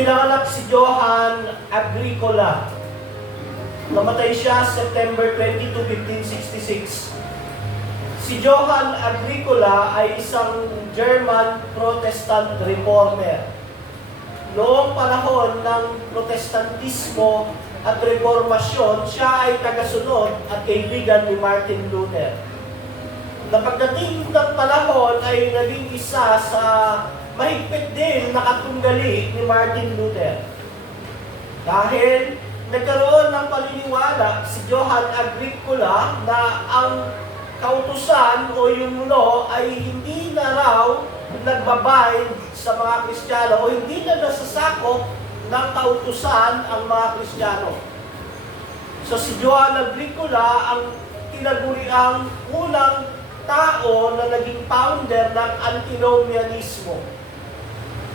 Ipinanganak si Johann Agricola. Namatay siya September 22, 1566. Si Johann Agricola ay isang German Protestant reformer. Noong panahon ng Protestantismo at Reformasyon, siya ay tagasunod at kaibigan ni Martin Luther. Na pagdating ng panahon ay naging isa sa mahigpit din na katunggali ni Martin Luther. Dahil nagkaroon ng paniniwala si Johann Agricola na ang kautusan o yung law ay hindi na raw nagbabind sa mga Kristiyano o hindi na nasasakop ng kautusan ang mga Kristiyano. So si Johann Agricola ang tinaguriang unang tao na naging founder ng antinomianismo.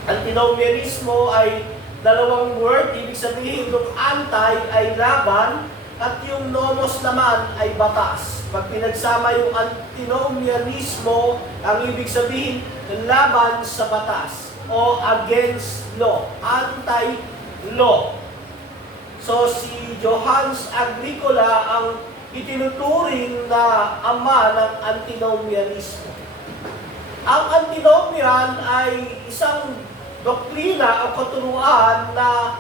Antinomianismo ay dalawang word, ibig sabihin yung anti ay laban at yung nomos naman ay batas. Pag pinagsama yung antinomianismo, ang ibig sabihin laban sa batas o against law, anti-law. So si Johann Agricola ang itinuturing na ama ng antinomianismo. Ang antinomian ay isang doktrina o katuruan na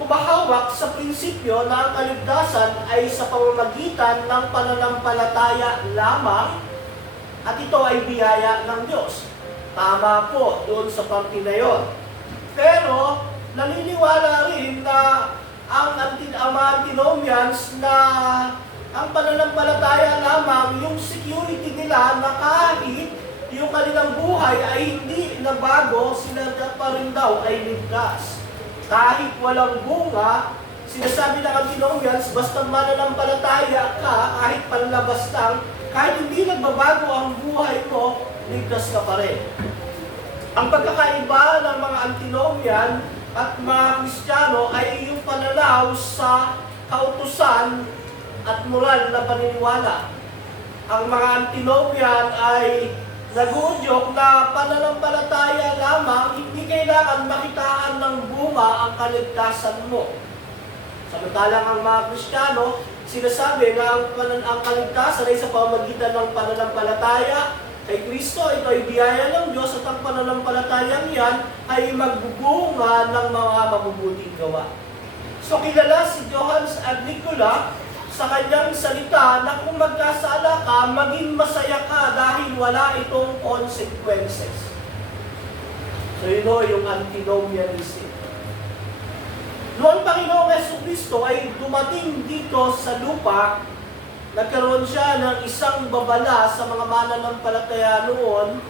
kumahawak sa prinsipyo na ang kaligtasan ay sa pamamagitan ng pananampalataya lamang at ito ay biyaya ng Diyos. Tama po doon sa parte na yun. Pero naniniwala rin na ang antinomians na ang pananampalataya lamang yung security nila na kahit yung kanilang buhay ay hindi nabago, sila pa rin daw ay ligtas. Kahit walang bunga, sinasabi ng antinomians, basta mananampalataya ka, kahit panlabas lang, kahit hindi nagbabago ang buhay mo, ligtas ka pa rin. Ang pagkakaiba ng mga antinomian at mga Kristiyano ay yung pananaw sa kautusan at moral na paniniwala. Ang mga antinomian ay nagudyok na pananampalataya lamang, hindi kailangan makitaan ng bunga ang kaligtasan mo. Samantalang ang mga Kristiyano, sinasabi na ang kaligtasan ay sa pamamagitan ng pananampalataya kay Kristo. Ito ay biyaya ng Diyos at ang pananampalatayang yan ay magbubunga ng mga mabubuting gawa. So kilala si Johann Agricola sa kanyang salita na kung magkasala ka, maging masaya ka dahil wala itong consequences. So yung antinomianism. Noong Panginoong Jesucristo ay dumating dito sa lupa, nagkaroon siya ng isang babala sa mga mananampalataya noon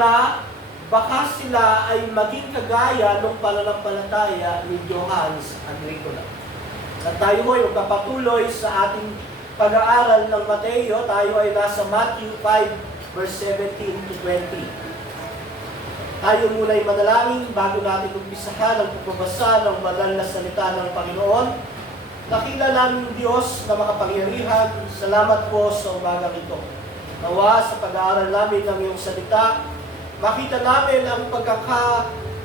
na baka sila ay maging kagaya ng pananampalataya ni Johann Agricola. At tayo ay magpapatuloy sa ating pag-aaral ng Mateo. Tayo ay nasa Matthew 5, verse 17 to 20. Tayo muna ay manalangin bago natin umpisahan ang pagbabasa ng banal na salita ng Panginoon. Nakila namin Diyos na makapangyarihan. Salamat po sa umagang ito. Nawa sa pag-aaral namin ng iyong salita, makita namin ang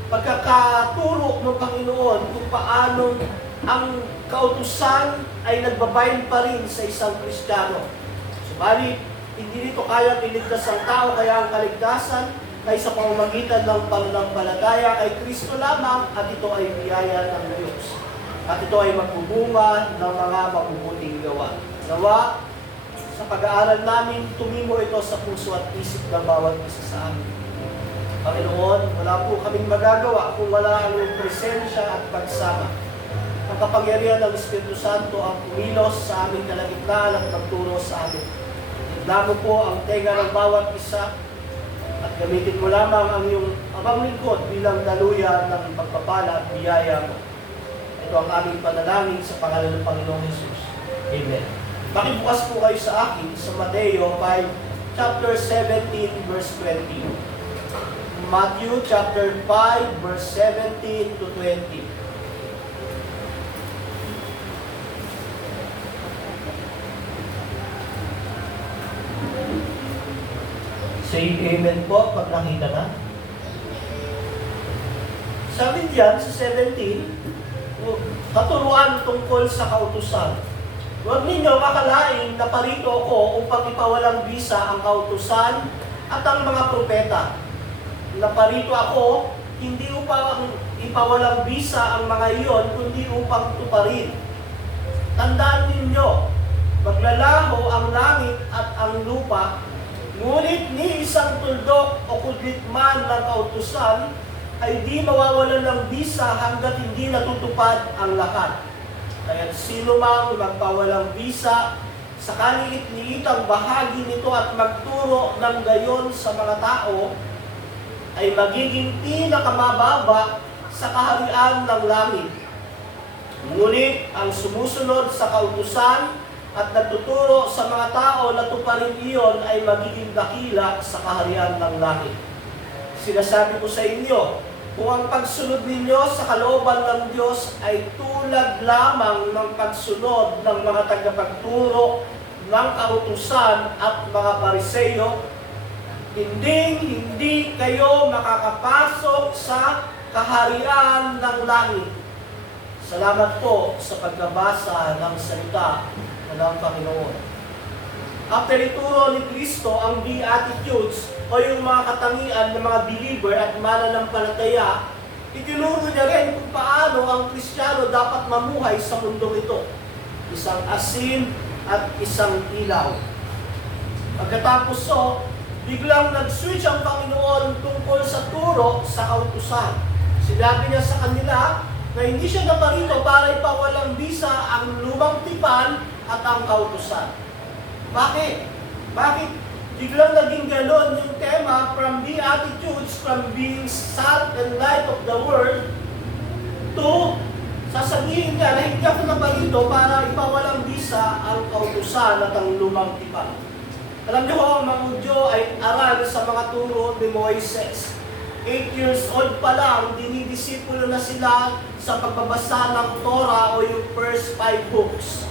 pagkakaturo ng Panginoon kung paano ang kautusan ay nagbabind pa rin sa isang Kristiyano. Subalit, hindi nito kaya iligtas ang tao, kaya ang kaligtasan ay sa pamamagitan ng pananampalataya kay Kristo lamang at ito ay biyaya ng Diyos. At ito ay magbubunga ng mga mabubuting gawa. Nawa, sa pag-aaral namin, tumimo ito sa puso at isip ng bawat isa sa amin. Panginoon, wala po kaming magagawa kung wala ang iyong presensya at pagsama. Ang kapangyarihan ng Espiritu Santo ang kumilos sa aming kalagitnaan at magturo sa amin. Tignan mo po ang tenga ng bawat isa at gamitin mo lamang ang iyong abang lingkod bilang daluyan ng pagpapala at biyaya mo. Ito ang aming panalangin sa pangalan ng Panginoong Jesus. Amen. Makibukas po kayo sa akin sa Mateo 5, chapter 17, verse 20. Matthew chapter 5, verse 17 to 20. Say amen po pag nakita na. Sabi diyan sa 17, katuruan tungkol sa kautusan. Huwag ninyo makalain na parito ako upang ipawalang bisa ang kautusan at ang mga propeta. Naparito ako, hindi upang ipawalang bisa ang mga iyon, kundi upang tuparin. Tandaan ninyo, maglalaho ang langit at ang lupa, ngunit ni isang tuldok o kudlit man ng kautusan ay di mawawalan ng bisa hanggat hindi natutupad ang lahat. Kaya sino mang magpawalang bisa sa kaliit-liitang bahagi nito at magturo ng gayon sa mga tao, ay magiging pinakamababa sa kaharian ng langit. Ngunit ang sumusunod sa kautusan at nagtuturo sa mga tao na tuparin iyon ay magiging dakila sa kaharian ng langit. Sinasabi ko sa inyo, kung ang pagsunod ninyo sa kalooban ng Diyos ay tulad lamang ng pagsunod ng mga tagapagturo ng kautusan at mga Pariseyo, hindi kayo makakapasok sa kaharian ng langit. Salamat po sa pagbabasa ng salita ng Panginoon. After ituro ni Kristo ang Beatitudes o yung mga katangian ng mga believer at mananampalataya, itinuro niya rin kung paano ang Kristiyano dapat mamuhay sa mundong ito. Isang asin at isang ilaw. Pagkatapos biglang nag-switch ang Panginoon tungkol sa turo sa kautusan. Sinabi niya sa kanila na hindi siya naparito para ipawalang bisa ang lumang tipan at ang kautusan. Bakit? Bakit biglang naging ganon yung tema from Beatitudes, from being salt and light of the world, to sasabihin niya na hindi ako naparito para ipawalang bisa ang kautusan at ang lumang tipan. Alam niyo ho, ang mga Hudyo ay aral sa mga turo ni Moises. 8 years old pa lang, dinidisipulo na sila sa pagbabasa ng Torah o yung first 5 books.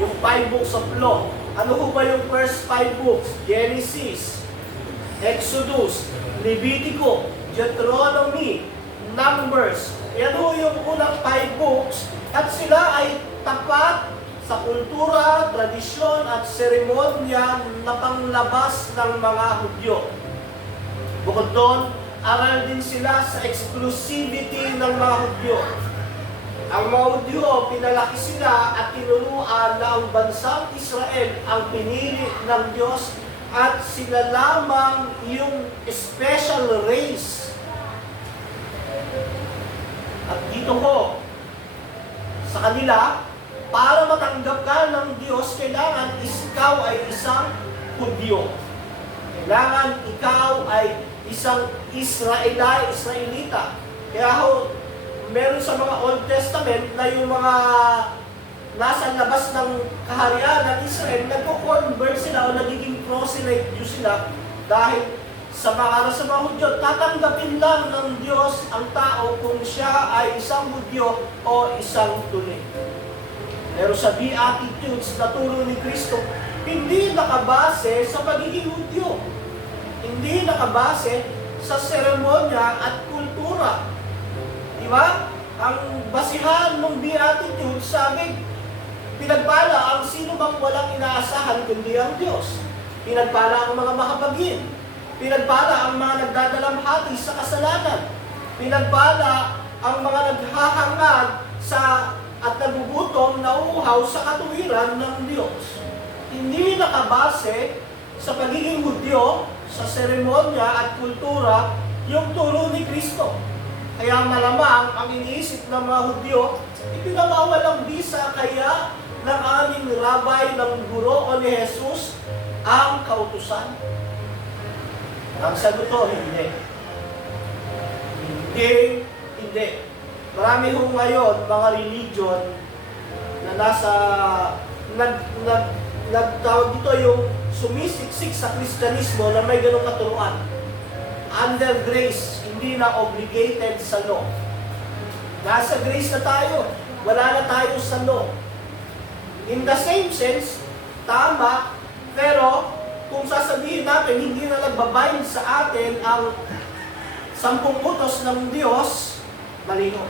Yung 5 books of law. Ano ho ba yung first 5 books? Genesis, Exodus, Levitico, Deuteronomy, Numbers. Yan ho yung unang 5 books. At sila ay tapat sa kultura, tradisyon at seremonya na panglabas ng mga Hudyo. Bukod doon, aral din sila sa exclusivity ng mga Hudyo. Ang mga Hudyo, pinalaki sila at tinuruan na ang bansang Israel ang pinili ng Diyos at sila lamang yung special race. At dito ho, sa kanila, para matanggap ka ng Diyos, kailangan ikaw ay isang Hudyo. Kailangan ikaw ay isang Israelita. Kaya ho, meron sa mga Old Testament na yung mga nasa labas ng kaharian ng Israel, nagko-convert sila o nagiging proselyte Jew sila dahil sa mga Hudyo, tatanggapin lang ng Diyos ang tao kung siya ay isang Hudyo o isang tulig. Pero sa Beatitudes na turo ni Kristo, hindi nakabase sa pagiging Hudyo. Hindi nakabase sa seremonya at kultura. Diba? Ang basihan ng Beatitudes, sabi, pinagpala ang sino bang walang inaasahan kundi ang Diyos. Pinagpala ang mga makapagin. Pinagpala ang mga nagdadalamhati sa kasalanan. Pinagpala ang mga naghahangad sa at nagugutom na uhaw sa katuwiran ng Diyos. Hindi nakabase sa pagiging Hudyo, sa seremonya at kultura, yung turo ni Kristo. Kaya malamang ang iniisip ng mga Hudyo, ipinawawal ang bisa kaya ng aming rabay ng guro o ni Jesus ang kautusan. Ang sagot ko, hindi. Hindi. Marami ho ngayon mga religion na nasa nagtawag dito yung sumisiksik sa Kristyanismo na may ganong katuruan. Under grace, hindi na obligated sa law. Nasa grace na tayo, wala na tayo sa law. In the same sense, tama, pero kung sasabihin natin, hindi na nagbabind sa atin ang 10 utos ng Diyos, Malino.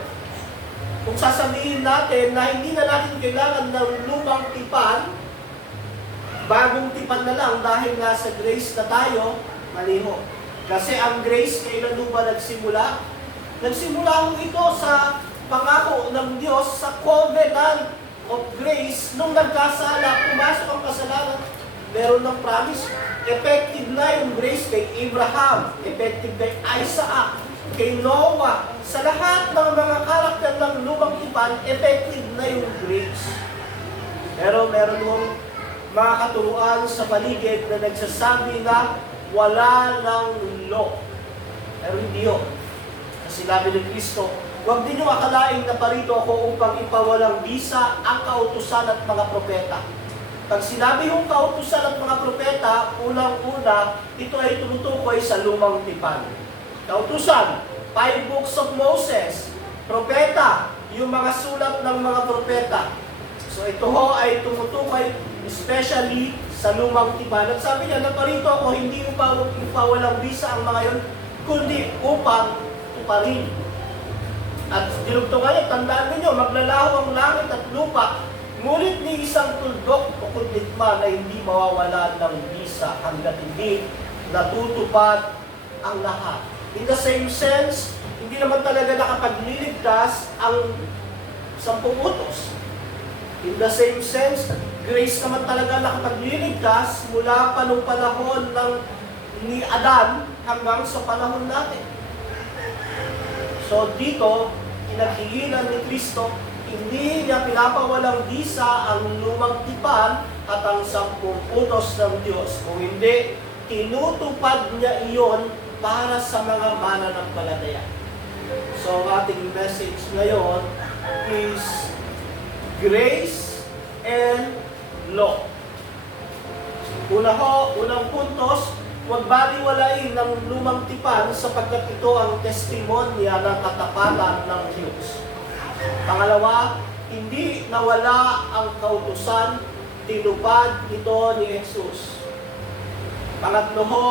Kung sasabihin natin na hindi na natin kailangan ng lumang tipan, bagong tipan na lang dahil nasa grace na tayo, malino. Kasi ang grace, kailan ba nagsimula? Nagsimula ho ito sa pangako ng Diyos sa covenant of grace. Nung nagkasala, pumasok ang kasalanan, meron ng promise. Effective na yung grace kay Abraham, effective kay Isaac, kay Noah. Sa lahat ng mga karakter ng lumang tipan, effective na yung grace. Pero meron yung mga katuruan sa paligid na nagsasabi na wala ng law. Pero hindi yun. Kasi sinabi ni Kristo, huwag din niyo akalaing na parito ako upang ipawalang bisa ang kautusan at mga propeta. Pag sinabi yung kautusan at mga propeta, unang-una, ito ay tumutukoy sa lumang tipan. Kautusan, 5 books of Moses. Propeta, yung mga sulat ng mga propeta. So ito ho ay tumutukoy especially sa lumang tipan. At sabi niya, naparito ako, hindi upang ipawalang bisa ang mga yon, kundi upang tuparin. At dinugtungan niya, tandaan ninyo, maglalaho ang langit at lupa, ngunit ni isang tuldok o kundikma na hindi mawawala ng bisa hanggat hindi natutupad ang lahat. In the same sense, hindi naman talaga nakapagliligtas ang 10 utos. In the same sense, grace naman talaga nakapagliligtas mula pa nung panahon ni Adan hanggang sa panahon natin. So dito, inaghihilan ni Kristo, hindi niya pinapawalang bisa ang lumang tipan at ang 10 utos ng Diyos. Kung hindi, tinutupad niya iyon para sa mga mananampalataya. So ating message ngayon is grace and law. Unang puntos, huwag baliwalain ng lumang tipan sapagkat ito ang testimonya ng katapatan ng Diyos. Pangalawa, hindi nawala ang kautusan, tinupad ito ni Jesus. Pangatlo ho,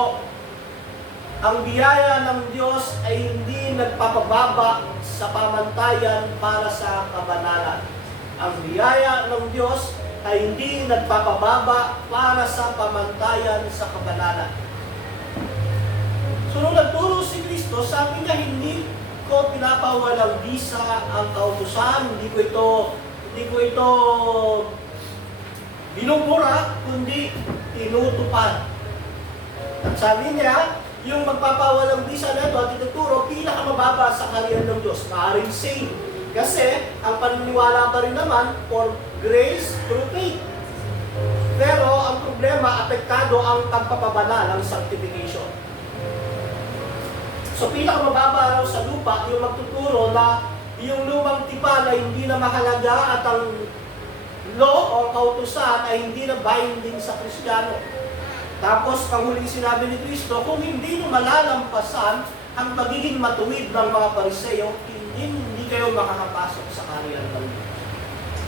ang biyaya ng Diyos ay hindi nagpapababa sa pamantayan para sa kabanalan. Ang biyaya ng Diyos ay hindi nagpapababa para sa pamantayan sa kabanalan. So nung nagturo si Kristo, sabi niya, hindi ko pinapawalang bisa ang kautusan, hindi ko ito binubura, kundi tinutupad. At sabi niya, yung magpapawalang bisa na ito at ituturo, pinakamababa sa karyan ng Diyos, maaaring same. Kasi ang paniniwala pa rin naman for grace through faith. Pero ang problema, apektado ang pagpapabanal, ang sanctification. So pinakamababa raw sa lupa, yung magtuturo na yung lumang tipan ay hindi na mahalaga at ang law o kautusan ay hindi na binding sa Kristiyano. Tapos, ang huling sinabi ni Kristo, kung hindi nyo malalampasan ang magiging matuwid ng mga Pariseo, hindi kayo makakapasok sa karyan ng Diyos.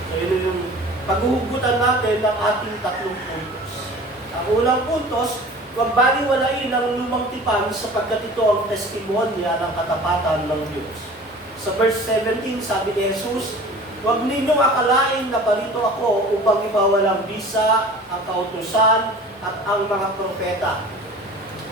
So, yun yung paghuhugutan natin ng ating 3 puntos. Ang unang puntos, huwag baliwalain ang lumang tipan sapagkat ito ang testimonya ng katapatan ng Diyos. Sa verse 17, sabi ni Jesus, huwag ninyong akalain na parito ako upang ipawalang bisa ang kautusan at ang mga propeta.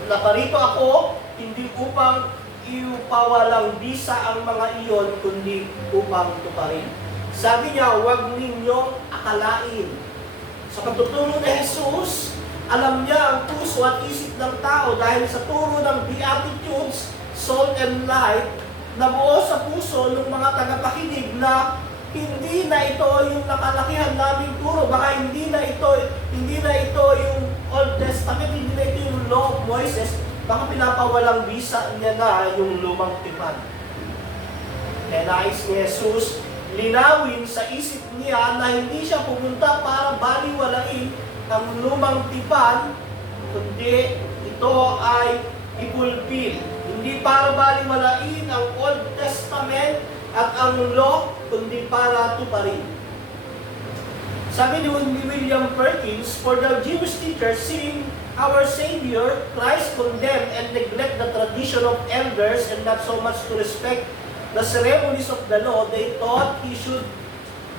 Naparito ako, hindi upang ipawalang bisa ang mga iyon, kundi upang tuparin. Sabi niya, huwag ninyong akalain. Sa pagtuturo ni Jesus, alam niya ang puso at isip ng tao dahil sa turo ng Beatitudes, Salt and Light, nabuo sa puso ng mga tagapakinig na hindi na ito yung nakalakihan naming turo, baka hindi na ito yung Old Testament, hindi na ito yung Law of Moses, baka pinapawalang bisa niya na yung lumang tipan. Kaya nais ni Jesus linawin sa isip niya na hindi siya pumunta para baliwalain ang lumang tipan, kundi ito ay ipulpil. Hindi para baliwalain ang Old Testament at ang law, kundi para tuparin. Sabi ni William Perkins, for the Jewish teachers, seeing our Savior, Christ condemn and neglect the tradition of elders and not so much to respect the ceremonies of the law, they thought he should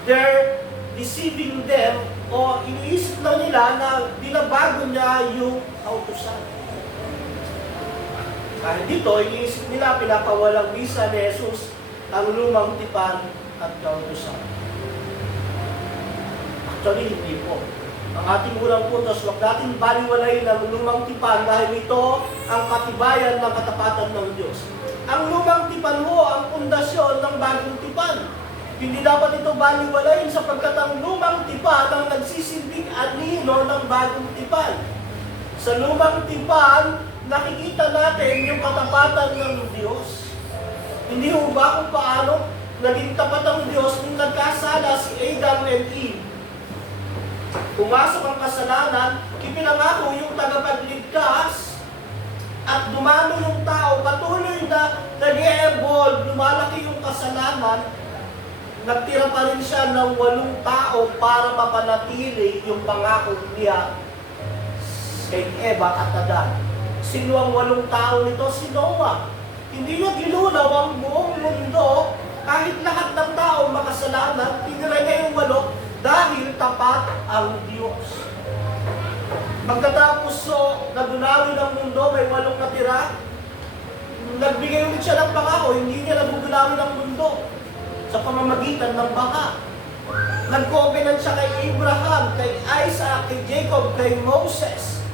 dare deceiving them, o iniisip na nila na binabago niya yung kautusan. Kahit dito, iniisip nila pinapawalang bisa ni Jesus ang lumang tipan at kautusan. Actually, hindi po. Ang ating unang puntos, huwag natin baliwalayin ang lumang tipan dahil ito ang katibayan ng katapatan ng Diyos. Ang lumang tipan mo ang pundasyon ng bagong tipan. Hindi dapat ito baliwalayin sapagkat ang lumang tipan ang nagsisilbing anino ng bagong tipan. Sa lumang tipan, nakikita natin yung katapatan ng Diyos. Hindi ho ba kung paano naging tapat ang Diyos nung nagkasala si Adam and Eve? Pumasok ang kasalanan, ipinangako yung tagapagligtas, at dumami yung tao, patuloy na nag-e-evolve, lumalaki yung kasalanan, nagtira pa rin siya ng 8 tao para mapanatili yung pangako niya kay Eva at Adan. Sino ang 8 tao nito? Si Noah. Hindi niya ginunaw ang buong mundo, kahit lahat ng tao makasalanan, tinira niya yung 8 dahil tapat ang Diyos. Pagkatapos nadunawi ng mundo, may 8 natira, nagbigay ulit siya ng pangako, hindi niya nadudunawi ng mundo sa pamamagitan ng baka. Nag-covenant siya kay Abraham, kay Isaac, kay Jacob, kay Moses,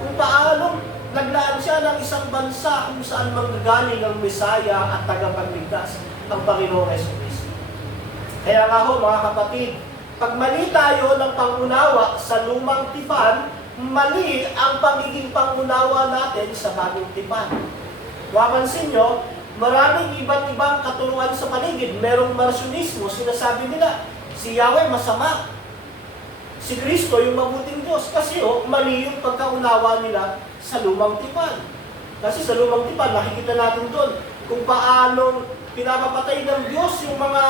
kung paano naglaan siya ng isang bansa kung saan manggagaling ang Mesaya at tagapagligtas, ang Panginoong Jesucristo. Kaya nga ho, mga kapatid, pag mali tayo ng pangunawa sa lumang tipan, mali ang pagiging pangunawa natin sa bagong tipan. Mapansin nyo, maraming iba't ibang katuruan sa paligid. Merong marasyonismo, sinasabi nila, si Yahweh masama, si Kristo yung mabuting Diyos. Kasi mali yung pagkaunawa nila sa lumang tipan. Kasi sa lumang tipan, nakikita natin doon kung paano pinapapatay ng Diyos yung mga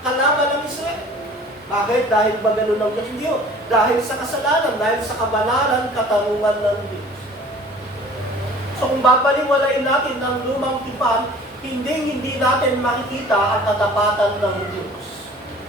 kalaban ng Israel. Bakit? Dahil ba ganun ang Diyos? Hindi. Dahil sa kasalanan, dahil sa kabanalan, katarungan ng Diyos. So kung babaliwalain natin ang lumang tipan, hindi natin makikita ang katapatan ng Diyos.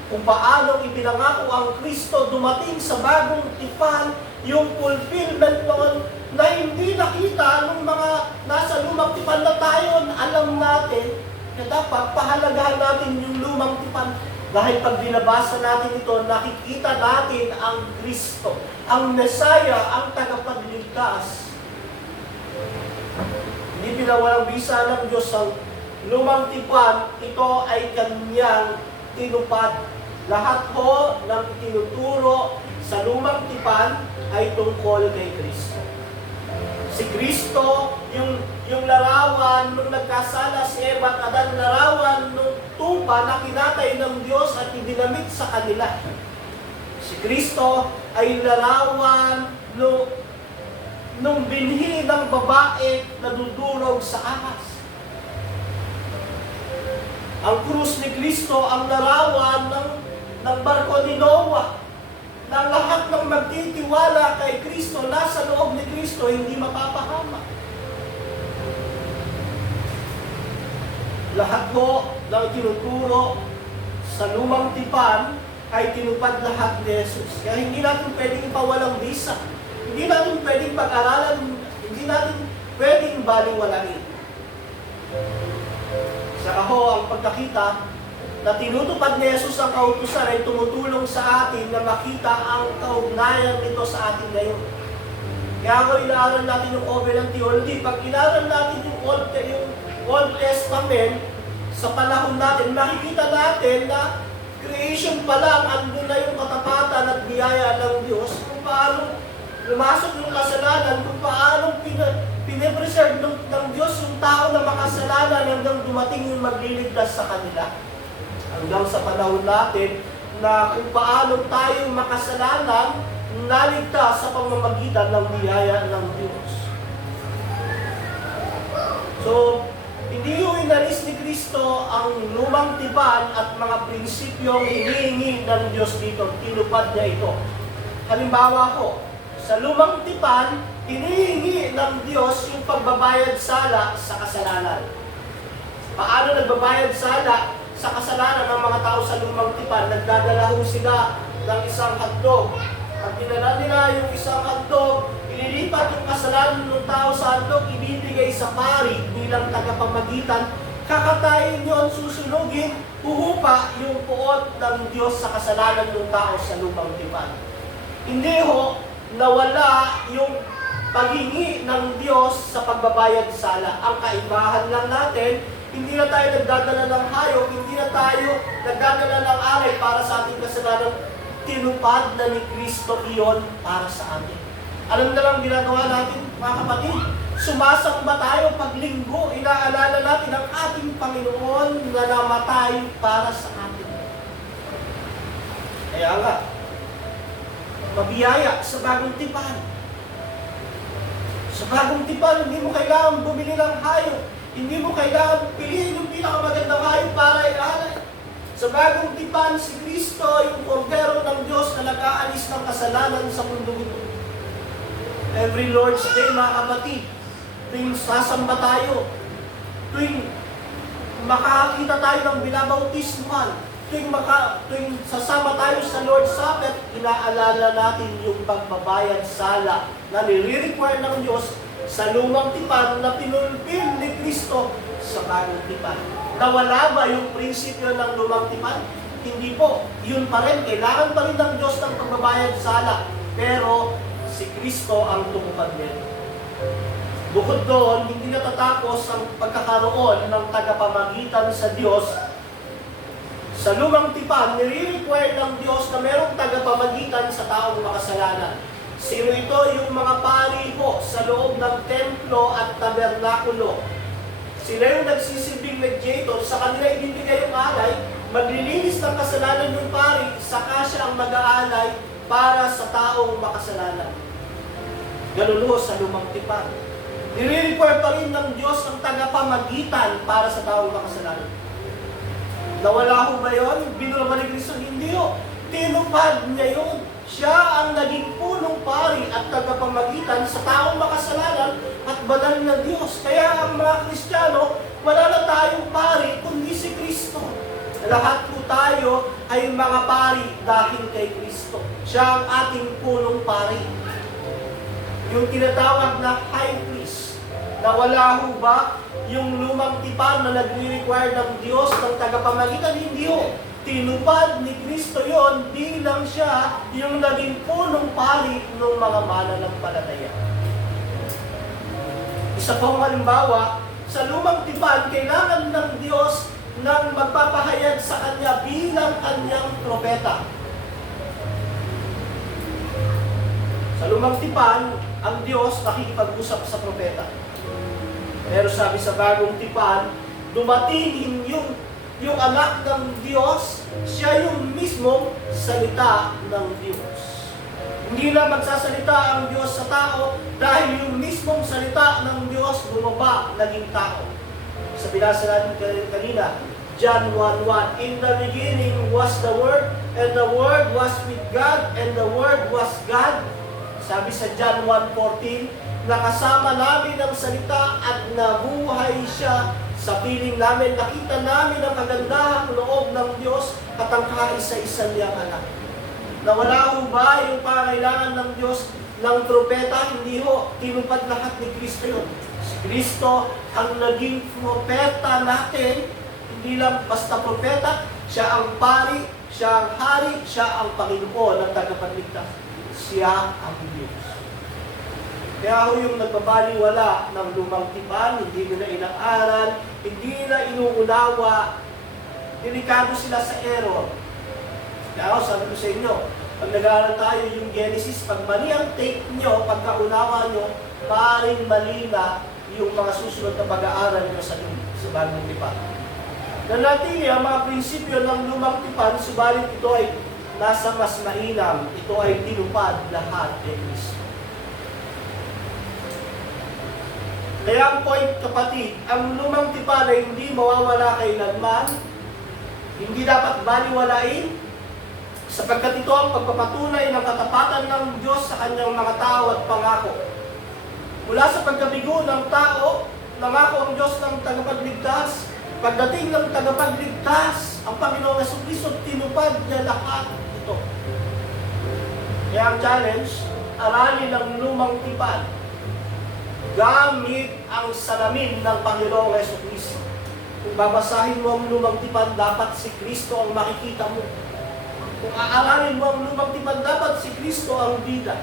Kung paano ipinangako ang Kristo dumating sa bagong tipan, yung fulfillment noon na hindi nakita ng mga nasa lumang tipan na tayo, alam natin na dapat pahalagahan natin yung lumang tipan. Dahil pag binabasa natin ito, nakikita natin ang Kristo, ang Mesaya, ang tagapagligtas. Hindi pinawalang bisa ng Diyos ang lumang tipan, ito ay kanyang tinupad. Lahat po ng tinuturo sa lumang tipan ay tungkol kay Kristo. Si Kristo, yung larawan nung nagkasala si Eva at Adan, larawan nung tupa na kinatay ng Diyos at idinamit sa kanila. Si Kristo ay larawan nung binhi ng babae na dudurog sa ahas. Ang krus ni Kristo ang larawan ng barko ni Noah, na lahat ng magtitiwala kay Kristo, nasa loob ni Kristo, hindi mapapahamak. Lahat po ng tinuturo sa lumang tipan ay tinupad lahat ni Jesus. Kaya hindi natin pwedeng ipawalang bisa. Hindi natin pwedeng pag-aralan, hindi natin pwedeng baliwalain. Sa ang pagkakita na tinutupad ni Jesus ang kautusan ay tumutulong sa atin na makita ang kaugnayan nito sa atin ngayon. Kaya kung inaaral natin yung covenant theology, pag inaaral natin yung Old Testament, sa panahon natin, makikita natin na creation pa lang, andun na yung katapatan at biyaya ng Diyos, kung paano lumasok yung kasalanan, kung paano pinipreserve ng Diyos yung tao na makasalanan hanggang dumating yung magliligtas sa kanila. Hanggang sa panahon natin na kung paano tayo makasalanan, naligtas sa pamamagitan ng biyaya ng Diyos. So, hindi yung inalis ni Kristo ang lumang tipan at mga prinsipyong hinihingi ng Diyos dito. Tinupad niya ito. Halimbawa ko, sa lumang tipan, hinihingi ng Diyos yung pagbabayad sala sa kasalanan. Paano nagbabayad sala sa kasalanan ng mga tao sa lumang tipan? Nagdadala ho sila ng isang hotdog. Pag dinala nila yung isang hotdog, ililipat yung kasalanan ng tao sa hotdog, ibibigay sa pari bilang tagapamagitan. Kakatayin yun, susunugin, huhupa yung puot ng Diyos sa kasalanan ng tao sa lumang tipan. Hindi ho nawala yung paghingi ng Diyos sa pagbabayad sala. Ang kaibahan lang natin, hindi na tayo nagdadala ng hayop, hindi na tayo nagdadala ng alay para sa ating kasalanan. Tinupad na ni Kristo iyon para sa atin. Alam na lang ginagawa natin, mga kapatid. Sumasamba tayo pag linggo, inaalala natin ang ating Panginoon na namatay para sa atin. Kaya nga, mabiyaya sa bagong tipan. Sa bagong tipan, hindi mo kailangan bumili ng hayop. Hindi mo kailangan piliin yung pinakamagandang hayop para ialay. Sa bagong tipan, si Kristo, yung kordero ng Diyos na nag-aalis ng kasalanan sa mundo ito. Every Lord's Day, mga kapatid, tuwing sasamba tayo, tuwing makakita tayo ng binabautismuhan, tuwing sasama tayo sa Lord's Supper, inaalala natin yung pagbabayad sala na nire-require ng Diyos sa lumang tipan na pinulpil ni Kristo sa bagong tipan. Nawala ba yung prinsipyo ng lumang tipan? Hindi po. Yun pa rin. Kailangan pa rin ng Diyos ng pagbabayad sala. Pero si Kristo ang tumupad nito. Bukod doon, hindi natatapos ang pagkakaroon ng tagapamagitan sa Diyos. Sa lumang tipan, nire-require ng Diyos na merong tagapamagitan sa taong makasalanan. Sino ito? Yung mga pari po sa loob ng templo at tabernakulo. Sila yung nagsisilbing mediator, sa kanila ibibigay yung alay, maglilinis ng kasalanan ng pari, saka siya ang mag-aalay para sa taong makasalanan. Ganun ho sa lumang tipan. Nire-require pa rin ng Diyos ang tagapamagitan para sa taong makasalanan. Nawala ho ba yun? Binura ba ni Kristo? Hindi ho. Tinupad niya yun. Siya ang naging punong pari at tagapamagitan sa taong makasalanan at banal na Diyos. Kaya ang mga Kristiyano, wala na tayong pari kundi si Kristo. Lahat po tayo ay mga pari dahil kay Kristo. Siya ang ating punong pari. Yung tinatawag na high priest. Nawala ho ba yung lumang tipan na nagre-require ng Diyos ng tagapamagitan? Hindi ho. Tinupad ni Kristo yon bilang siya yung naging punong pari ng mga mananampalataya. Isa pang halimbawa, sa lumang tipan, kailangan ng Diyos ng magpapahayag sa Kanya bilang Kanyang propeta. Sa lumang tipan, ang Diyos nakikipag-usap sa propeta. Pero sabi sa bagong tipan, dumating yung anak ng Diyos, siya yung mismong salita ng Diyos. Hindi na magsasalita ang Diyos sa tao dahil yung mismong salita ng Diyos bumaba naging tao. Sa binasa natin kanina, John 1:1, in the beginning was the Word, and the Word was with God, and the Word was God. Sabi sa John 1:14, nakasama namin ang salita at nabuhay siya. Sa piling namin, nakita namin ang kagandahang loob ng Diyos at ang kaisa-isa niyang anak. Nawala ho ba yung pangailangan ng Diyos ng propeta? Hindi ho. Tinupad lahat ni Kristo yun. Si Kristo ang naging propeta natin. Hindi lang basta propeta. Siya ang pari, siya ang hari, siya ang Panginoon ng tagapagligtas. Siya ang Diyos. Kaya ho yung nagbabaliwala ng lumang tipan, hindi nila inaaral, hindi nila inuunawa, delikado sila sa error. Kaya ho, sabi ko sa inyo, pag nag-aaral tayo yung Genesis, pag mali ang take nyo, pagkaunawa nyo, maaaring mali na yung mga susunod na pag-aaral nyo sa bagong tipan. Nanatili ang mga prinsipyo ng lumang tipan, subalit ito ay nasa mas mainam, ito ay tinupad lahat kay Kristo. Kaya ang point, kapatid, ang lumang tipan ay hindi mawawala kailanman, hindi dapat baliwalain, sapagkat ito ang pagpapatunay ng katapatan ng Diyos sa kanyang mga tao at pangako. Mula sa pagkabigo ng tao, nangako ang Diyos ng tagapagligtas, Pagdating ng tagapagligtas, ang Panginoong Jesucristo, tinupad niya lahat ito. Kaya ang challenge, aralin ang lumang tipan gamit ang salamin ng Panginoong Jesucristo. Kung babasahin mo ang lumang tipan, dapat si Kristo ang makikita mo. Kung aaralin mo ang lumang tipan, dapat si Kristo ang bida.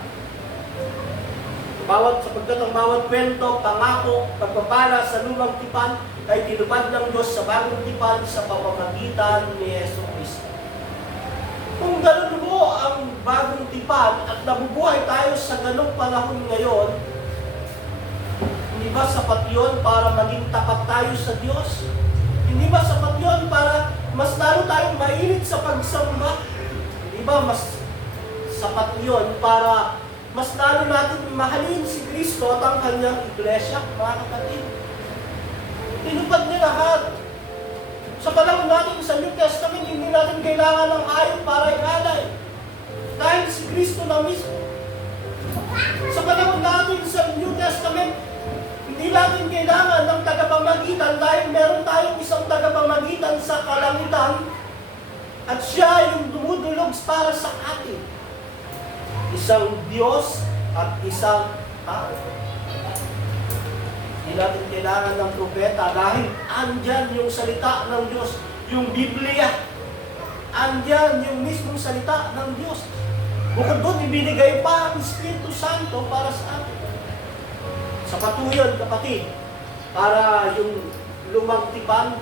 Sapagkat ang bawat kwento, pangako, pagpapala sa lumang tipan ay tinupad ng Diyos sa bagong tipan sa pamamagitan ni Jesucristo. Kung gano'n mo ang bagong tipan at nabubuhay tayo sa ganong panahon ngayon, hindi ba sapat yun para maging tapat tayo sa Diyos? Hindi ba sapat yun para mas lalo tayong mainit sa pagsamba? Hindi ba mas sapat yun para mas lalo natin mahalin si Kristo at ang kanyang iglesia, mga kapatid? Tinupad niya lahat. Sa panahon natin sa New Testament, hindi natin kailangan ng hayop para ialay. Dahil si Kristo na mismo. Sa panahon natin sa New Testament, hindi natin kailangan ng tagapamagitan dahil meron tayong isang tagapamagitan sa kalangitan at siya yung dumudulog para sa atin. Isang Diyos at isang tao. Hindi natin kailangan ng propeta dahil andyan yung salita ng Diyos, yung Biblia. Andyan yung mismong salita ng Diyos. Bukod doon, ibinigay pa ang Espiritu Santo para sa atin. Sa patuyon, kapatid, para yung lumang tipan,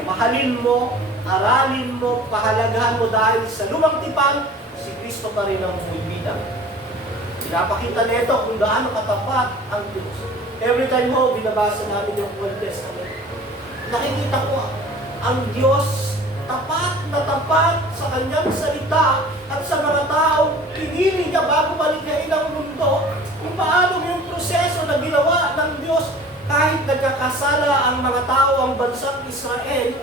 mahalin mo, aralin mo, pahalagahan mo dahil sa lumang tipan, si Kristo pa rin ang bumibida. Pinapakita nito kung gaano katapat ang Diyos. Every time mo, binabasa namin yung Old Testament, nakikita ko ang Diyos tapat na tapat sa kanyang salita at sa mga taong pinili niya bago malikhain ang mundo, kung paano yung proseso na ginawa ng Diyos kahit nagkakasala ang mga tao, ang bansang Israel,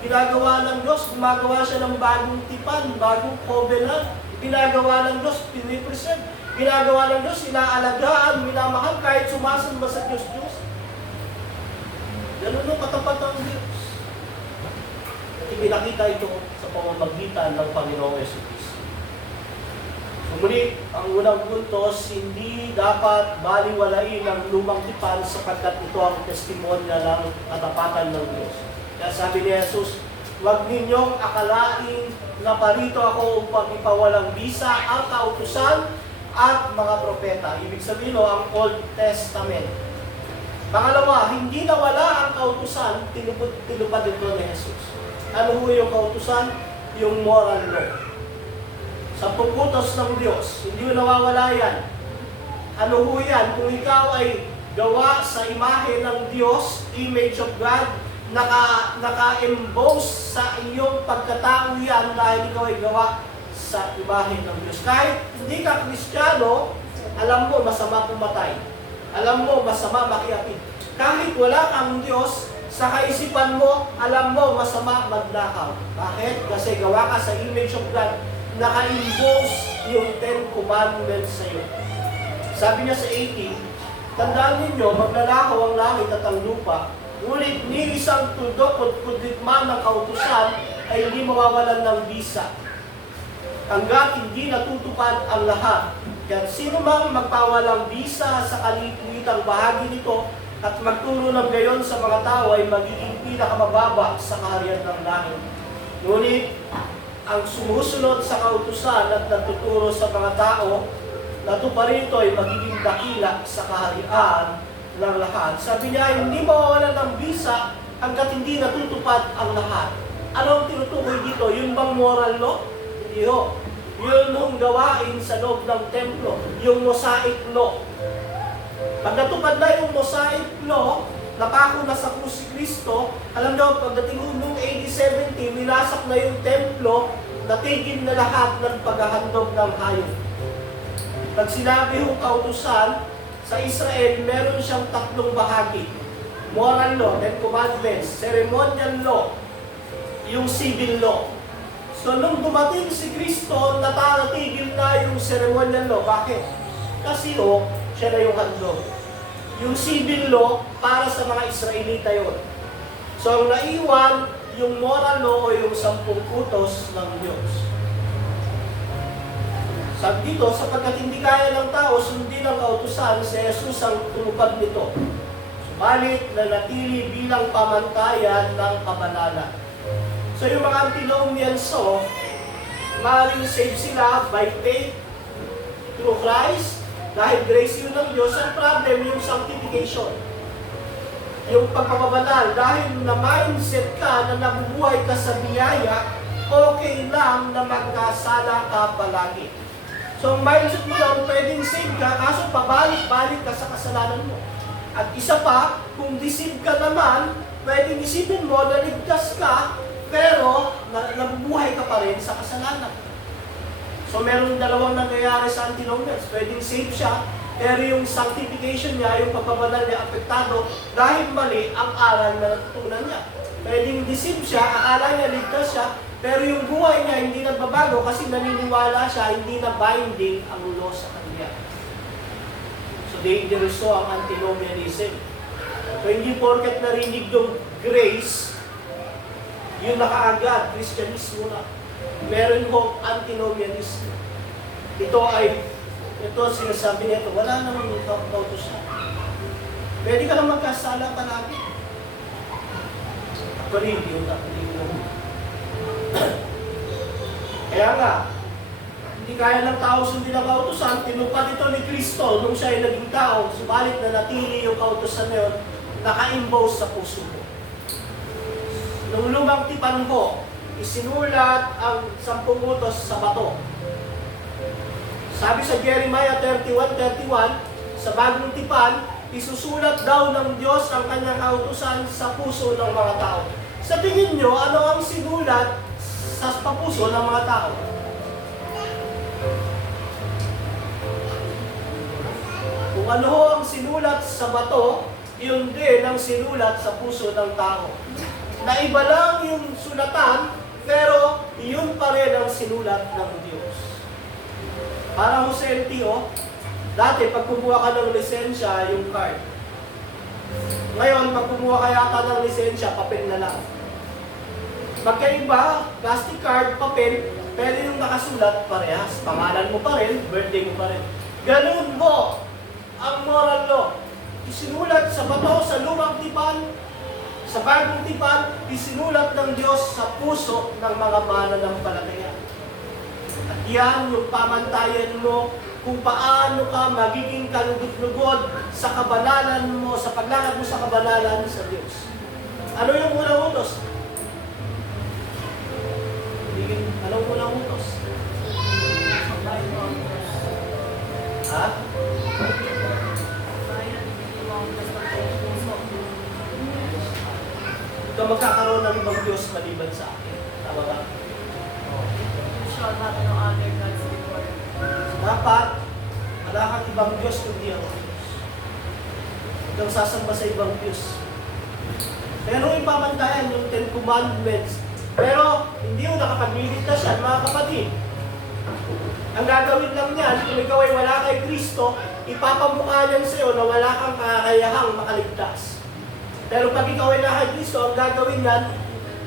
ginagawa ng Diyos, gumagawa siya ng bagong tipan, bagong covenant, ginagawa ng Diyos, pinipresent, ginagawa ng Diyos, inaalagaan, minamahal kahit sumasamba sa Diyos. Ganun katapat ang Diyos. Ipinakita ito sa pamamagitan ng Panginoong Jesucristo. Muli, ang unang puntos, hindi dapat baliwalain ang lumang tipan sapagkat ito ang testimonya ng katapatan ng Diyos. Kaya sabi ni Jesus, huwag ninyong akalain na parito ako upang ipawalang bisa ang kautusan at mga propeta. Ibig sabihin ang Old Testament. Pangalawa, hindi nawala ang kautusan, tinupad ito ni Jesus. Ano ho yung kautusan? Yung moral law. Sa puputos ng Diyos, hindi mo nawawala yan. Ano ho yan? Kung ikaw ay gawa sa imahe ng Diyos, image of God, naka-embose sa iyong pagkatao yan dahil ikaw ay gawa sa imahe ng Diyos. Kahit hindi ka Kristiyano, alam mo masama pumatay. Alam mo masama makiapid. Kahit wala kang Diyos, sa kaisipan mo, alam mo masama magnakaw. Bakit? Kasi gawa ka sa image of God, naka-impose yung 10 commandments sa iyo. Sabi niya sa 18, tandaan ninyo, magnanakaw ang langit at ang lupa, ngunit ni isang tuldok o kudikman ng kautusan ay hindi mawawalan ng bisa. Hanggat hindi natutupad ang lahat. Kaya sino mang magpawalang bisa sa kalituitang bahagi nito at magturo ng gayon sa mga tao ay magiging pinakamababa sa kaharian ng langit. Ngunit, ang sumusunod sa kautusan at nagtuturo sa mga tao, natuparin ito ay magiging dakila sa kaharian ng lahat. Sabi niya, hindi mawawalan ng bisa hanggat hindi natutupad ang lahat. Ano ang tinutukoy dito? Yung bang moral law? Hindi ho. Yun yung gawain sa loob ng templo. Yung Mosaic law. Pag natupad na yung Mosaic law, napako na sa krus si Kristo, alam nyo, pagdating noong AD 70, nilasak na yung templo, natigil na lahat ng paghahandog ng hayop. Pag sinabi yung kautusan, sa Israel, meron siyang 3 bahagi. Moral law, 10 commandments, ceremonial law, yung civil law. So, nung dumating si Kristo, natanatigil na yung ceremonial law. Bakit? Kasi siya na yung handog. Yung civil law, para sa mga Israelita yun. So ang naiwan, yung moral law o yung 10 utos ng Diyos. Sabi dito, sapagkat hindi kaya ng tao sundin ang kautusan, si Jesus ang tumupad nito. Subalit nanatili bilang pamantayan ng kabanalan. So yung mga antinomians, maaaring save sila by faith through Christ, dahil grace yun ng Diyos. Ang problem, yung sanctification. Yung pagpapabanal, dahil na mindset ka na nabubuhay ka sa biyaya, okay lang na magkasala ka palagi. So ang mindset mo lang, pwedeng save ka, kaso pabalik-balik ka sa kasalanan mo. At isa pa, kung deceive ka naman, pwedeng isipin mo na ligtas ka, pero nabubuhay ka pa rin sa kasalanan. So meron dalawang nangyayari sa antinomians. Pwedeng save siya, pero yung sanctification niya, yung pagbabanal niya, apektado dahil mali ang aral na natutunan niya. Pwedeng deceive siya, akala niya ligtas siya, pero yung buhay niya hindi nagbabago kasi naniniwala siya, hindi na binding ang law sa kanya. So dangerous ang antinomianism. So hindi porket narinig yung grace, yung nakaagad, Christianismo na. Meron ho antinomianism. Ito sinasabi nito, wala namang kautusan. Pwede ka lang magkasala palagi. Actually, hindi yun. Kaya nga, hindi kaya ng tao sundin ang kautusan, tinupad ito ni Kristo nung siya ay naging tao, subalit na natili yung kautusan na yun, naka-impose sa puso mo. Nung lumang tipan ko, isinulat ang 10 utos sa bato. Sabi sa Jeremiah 31:31, sa bagong tipan, isusulat daw ng Diyos ang kanyang kautusan sa puso ng mga tao. Sa tingin nyo, ano ang sinulat sa papuso ng mga tao? Kung ano ang sinulat sa bato, yun din ang sinulat sa puso ng tao. Naiba lang yung sulatan, pero yun pa rin ang sinulat ng Diyos. Para ho sa LTO, dati pag kumuha ka ng lisensya, yung card. Ngayon, pag kumuha ka yata ng lisensya, papel na lang. Magkaiba, plastic card, papel, pero yung nakasulat parehas. Pangalan mo pa rin, birthday mo pa rin. Ganun mo ang moral law. Isinulat sa bato, sa lumang tipan, sa bagong tipan, isinulat ng Diyos sa puso ng mga mananampalataya. At yan yung pamantayan mo kung paano ka magiging kalugod-lugod sa kabanalan mo, sa paglakad mo sa kabanalan sa Diyos. Ano yung unang utos? Anong unang utos? Ha? Ikaw magkakaroon ng ibang Diyos maliban sa akin. Tama ba? Dapat, wala kang ibang Diyos kundi ako Diyos. Huwag kang sasamba sa ibang Diyos. Pero ipamantayan yung 10 Commandments. Pero hindi yung nakapagligtas yan, mga kapatid. Ang gagawin lang niyan, kung ikaw ay wala kay Kristo, ipapamukha niyan sa'yo na wala kang kakayahang makaligtas. Pero pag ikaw ay nasa Kristo, ang gagawin yan,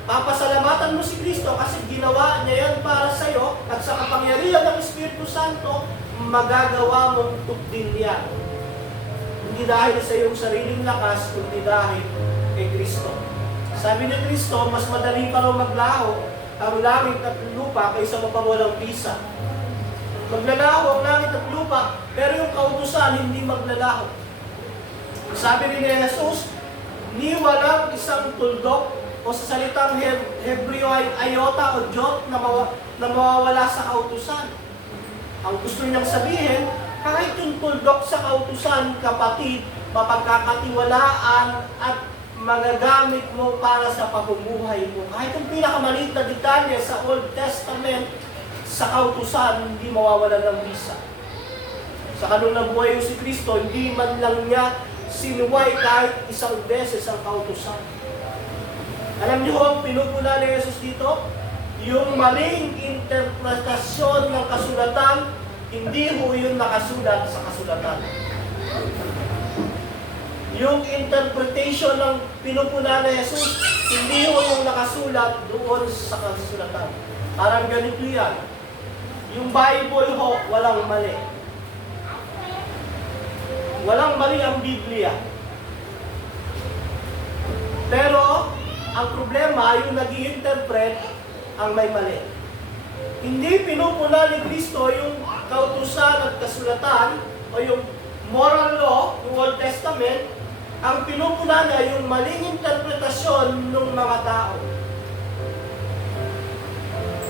papasalamatan mo si Kristo kasi ginawa niya yan para sa iyo at sa kapangyarihan ng Espiritu Santo, magagawa mong tugdin yan. Hindi dahil sa iyong sariling lakas, kundi dahil kay Kristo. Sabi ni Kristo, mas madali pa raw maglaho ang langit at lupa kaysa mapawalang bisa. Maglalaho ang langit at lupa, pero yung kautusan hindi maglalaho. Sabi ni Jesus, ni walang isang tuldok o sa salitang Hebreo ay iota o jot na mawawala sa kautusan. Ang gusto niyang sabihin, kahit yung tuldok sa kautusan, kapatid, mapagkakatiwalaan at magagamit mo para sa pamumuhay mo. Kahit yung pinakamaliit na detalye sa Old Testament, sa kautusan, hindi mawawalan ng bisa. Sa kanong nabuhay si Kristo, hindi man lang niya sinuway kahit isang beses ang kautusan. Alam niyo ang pinupuna ni Jesus dito? Yung maling interpretasyon ng kasulatan, hindi ho yun nakasulat sa kasulatan. Yung interpretation ng pinupuna ni Jesus, hindi yung nakasulat doon sa kasulatan. Parang ganito yan. Yung Bible ho, walang mali. Walang mali ang Biblia. Pero, ang problema, yung nag-i-interpret, ang may mali. Hindi pinupuna ni Kristo yung kautusan at kasulatan o yung moral law, yung Old Testament. Ang pinupuna niya yung maling interpretasyon ng mga tao.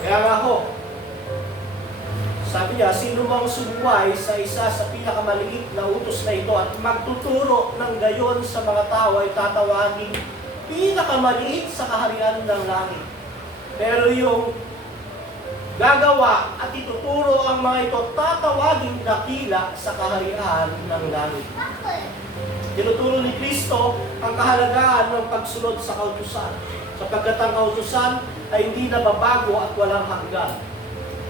Kaya nga ho, sabi niya, sino mang sumuway sa isa sa pinakamaliit na utos na ito at magtuturo ng gayon sa mga tao ay tatawagin pinakamaliit sa kaharian ng langit. Pero yung gagawa at ituturo ang mga ito, tatawagin dakila sa kaharian ng langit. Tinuturo ni Kristo ang kahalagahan ng pagsunod sa kautusan, sapagkat ang kautusan ay hindi nababago at walang hanggan.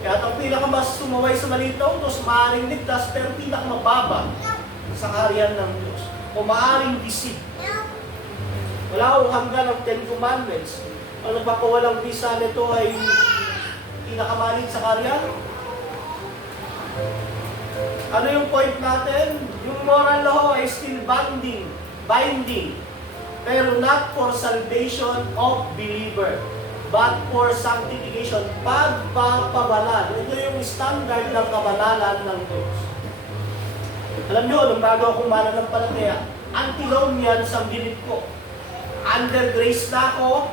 Kaya ang pinakamas sumaway sa maliit na utos, maaaring ligtas, pero pinakamababa sa kaharian ng Diyos. O maaaring disip. Wala akong hanggan ang Ten Commandments. Ang nagpapawalang bisa nito ay pinakamalit sa kaharian. Ano yung point natin? Yung moral law ay still binding, pero not for salvation of believer, but for sanctification, pagpapabalan. Ito yung standard ng kabanalan ng Diyos. Alam nyo, nung bago akong mananampalataya, antinomian sa bilip ko. Under grace na ako,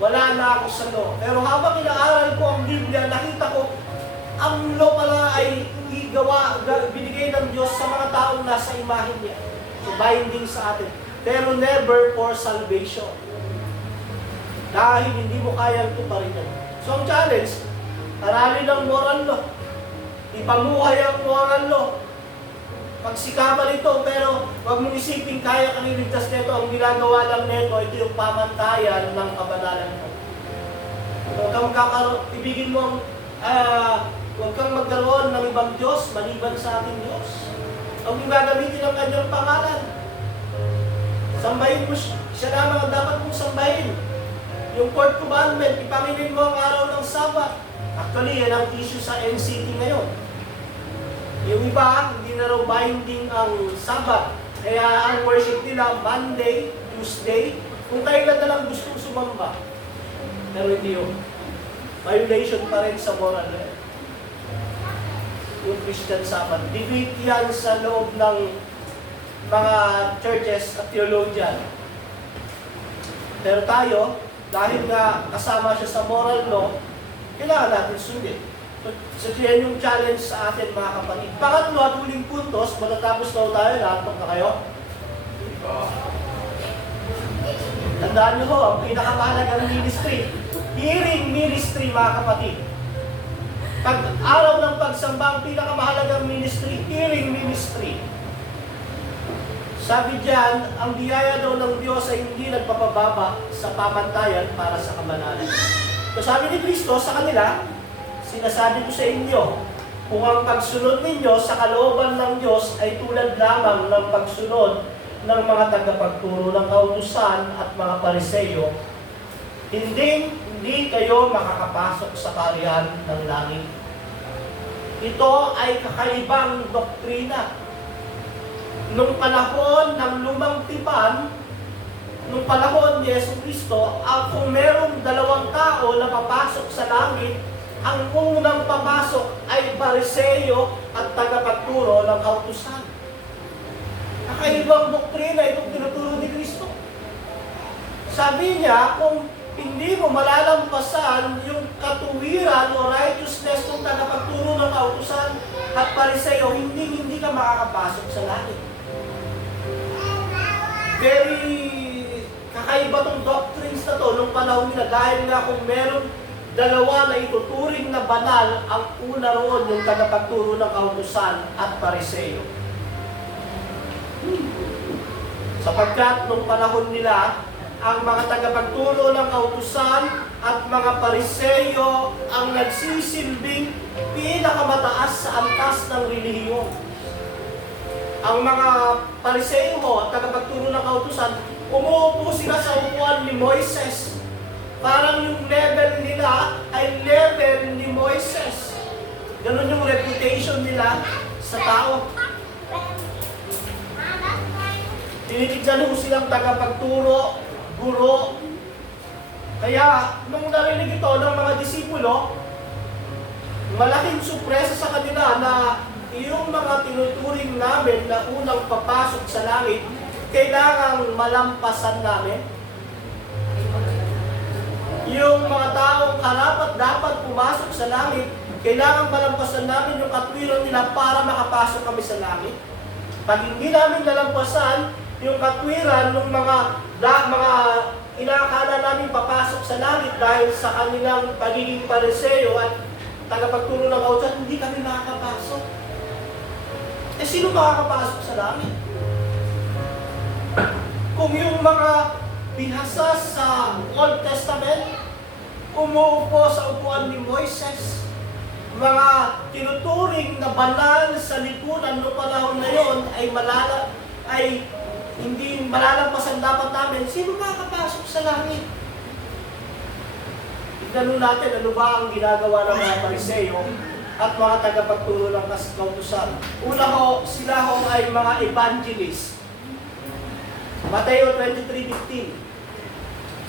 wala na ako sa law. Pero habang inaaral ko ang Biblia, nakita ko, ang law pala ay binigay ng Diyos sa mga taong nasa imahe niya. So, binding sa atin. Pero never for salvation. Dahil hindi mo kayang tuparin yan. So, ang challenge, aralin ang moral law. Ipamuhay ang moral law. Pagsikapan ito, pero huwag mong isipin kaya kang iligtas nito. Ang ginagawa lang nito, ito yung pamantayan ng kabanalan mo. Huwag kang ibigin mo huwag kang magkaroon ng ibang Diyos maliban sa ating Diyos. Huwag mong gagamitin ang kanyang pangalan. Sambahin mo siya lamang ang dapat mong sambahin. Yung fourth commandment, ipanginin mo ang araw ng Sabat. Actually, yan ang issue sa NCT ngayon. Yung iba, hindi na raw binding ang Sabat. Kaya ang worship nila, Monday, Tuesday, kung kailan na lang gustong sumamba. Pero hindi yun. Violation pa rin sa moral law. Yung Christian Sabbath. Debate yan sa loob ng mga churches at theologian. Pero tayo, dahil nga kasama siya sa moral law, kailangan natin sundin. So, yan yung challenge sa atin mga kapatid. Pangatlo at huling puntos, matatapos na tayo, natok na kayo. Tandaan nyo ho, ang pinakamahalagang ministry. Hearing ministry mga kapatid. Pag araw ng pagsamba, ang pinakamahalagang ministry, hearing ministry. Sabi diyan, ang biyaya daw ng Diyos ay hindi nagpapababa sa pamantayan para sa kabanalan. So sabi ni Kristo sa kanila, sinasabi ko sa inyo, kung ang pagsunod ninyo sa kalooban ng Diyos ay tulad lamang ng pagsunod ng mga tagapagturo ng kautusan at mga pariseyo, hindi kayo makakapasok sa kaharian ng langit. Ito ay kakaibang doktrina. Nung panahon ng lumang tipan, nung panahon ni Yesu Kristo, kung merong dalawang tao na papasok sa langit, ang unang papasok ay pariseyo at tagapagturo ng kautusan. Kakaibang doktrina itong tinuturo ni Kristo. Sabi niya, kung hindi mo malalampasan yung katuwiran o righteousness ng tagapagturo ng kautusan at pariseyo, hindi ka makakapasok sa langit. Very kakaiba tong doctrines na to nung panahon nila dahil nga kung meron dalawa na ituturing na banal, ang una roon yung tagapagturo ng kautusan at pariseyo. Sapagkat nung panahon nila, ang mga tagapagturo ng kautusan at mga pariseyo ang nagsisilbing pinakamataas sa antas ng relihiyon. ang mga Pariseo at tagapagturo ng kautusan, umuupo sila sa upuan ni Moises. Parang yung level nila ay level ni Moises. Ganun yung reputation nila sa tao. Tinitignan mo silang tagapagturo, guro. Kaya, nung narinig ito ng mga disipulo, malaking sorpresa sa kanila na yung mga tinuturing namin na unang papasok sa langit, kailangang malampasan namin. Yung mga taong karapat dapat pumasok sa langit, kailangan malampasan namin yung katwiran nila para makapasok kami sa langit. Pag hindi namin nalampasan yung katwiran ng mga inaakala namin papasok sa langit dahil sa kanilang pagiging Pariseo at tagapagturo ng kautusan, hindi kami makakapasok. Eh, sino makakapasok sa langit? Kung yung mga binasa sa Old Testament, umuupo sa upuan ni Moises, mga tinuturing na banal sa lipunan noong panahon na yon ay hindi malalampasan dapat namin, sino makakapasok sa langit? Tignan natin ano ba ang ginagawa ng mga Pariseo at mga tagapagturo ng kautusan. Una ho, sila ho ay mga evangelist. Mateo 23:15.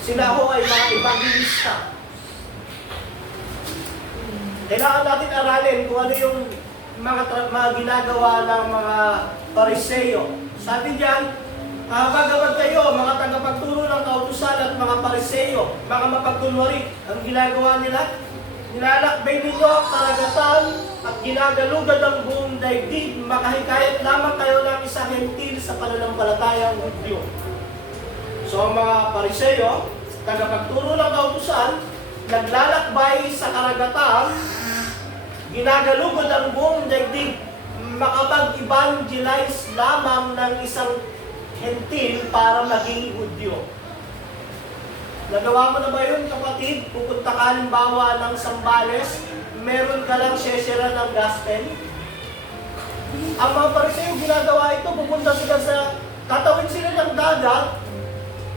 Sila ho ay mga evangelista. Kailangan natin aralin kung ano yung mga ginagawa ng mga Pariseo. Sabi diyan, habang kayo, mga tagapagturo ng kautusan at mga Pariseo, mga mapagkunwari, ang ginagawa nila, nilalakbay ninyo ang karagatan at ginagalugad ang buong daigdig, makahikayat lamang kayo ng isang hentil sa pananampalatayang Hudyo. So ang mga Pariseo, tagapagturo ng kautusan, naglalakbay sa karagatan, ginagalugad ang buong daigdig, makapag-evangelize lamang ng isang hentil para maging Hudyo. Nagawa mo na ba yun, kapatid? Pupunta ka halimbawa ng Sambales, meron ka lang share ng gospel. Ang mga Pariseo ginagawa ito, pupunta sila tatawid sila ng dagat